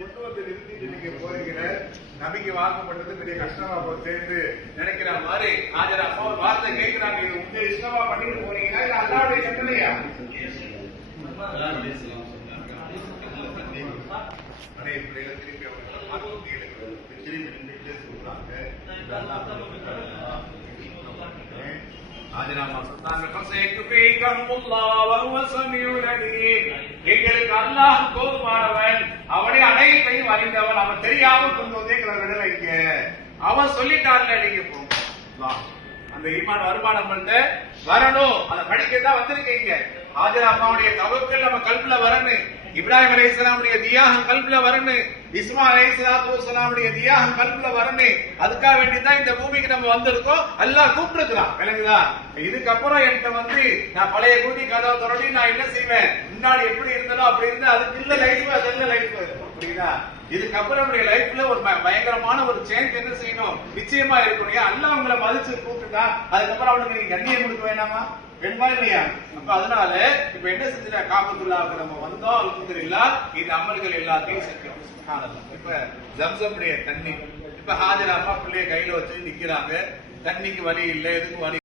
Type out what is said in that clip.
கொண்டு வந்து நிறுத்திட்டு நீங்க போறீங்க. நபிக்கு வாக்கப்பட்டது பெரிய கஷ்டமா சேர்ந்து நினைக்கிற மாதிரி ஆஜரா ஒரு வார்த்தை கேட்கிறாங்க. இது உங்க இஷ்டமா பண்ணிட்டு போறீங்கன்னா இது அல்லாவுடைய கட்டளையா? எங்களுக்கு அல்லாஹ் போதுமானவன், அவனே அனைத்தையும் அறிந்தவன், அவன் தெரியாம கொண்டு வந்து எங்களை விடலைங்க. அவன் சொல்லிட்டான்ல நீங்க போகலாம். அந்த ஈமான் வருமானம் வரணும், அதை படிக்கத்தான் வந்திருக்கீங்க. ஆஜரா அம்மாவுடைய தவக்கல் நம்ம கல்வில வரணும். இப்ராஹிம் அலைஹிஸ்ஸலாமுடைய தியாகம் கல்வில வரணும். இஸ்மாயில் அலைஹிஸ்ஸலாமுடைய தியாகம் கல்வில வரணும். அதுக்காக வேண்டிதான் இந்த பூமிக்கு நம்ம வந்திருக்கோம். அல்லாஹ் கூப்பிட்டுருக்கான். விளங்குதா? இதுக்கப்புறம் என்கிட்ட நான் பழைய கூட்டி கதவை தொடர்ந்து நான் என்ன செய்வேன், முன்னாடி எப்படி இருந்தனோ அப்படி இருந்தா அதுக்கு இல்ல லைஃப், அது இல்ல லைஃப். புரியுதா? இதுக்கப்புறம் நம்முடைய லைஃப்ல ஒரு பயங்கரமான ஒரு சேஞ்ச் என்ன செய்யணும், நிச்சயமா இருக்கணும். அல்லாஹ் உங்களை மதிச்சு கூப்பிட்டுட்டா அதுக்கப்புறம் அவனுக்கு நீங்க கண்ணியம் கொடுக்க வேணாமா? வேணுமா இல்லையா? அப்ப அதனால இப்ப என்ன செஞ்சா காபத்துல்லாவுக்கு நம்ம வந்தோம். அல்ஹம்துலில்லாஹ் இந்த அமல்கள் எல்லாத்தையும் செஞ்சோம். சுப்ஹானல்லாஹ். இப்ப ஜம்சம்டைய தண்ணி, இப்ப ஹாஜரா அம்மா பிள்ளைய கையில வச்சு நிக்கிறாங்க. தண்ணிக்கு வழி இல்லை, எதுக்கு வழி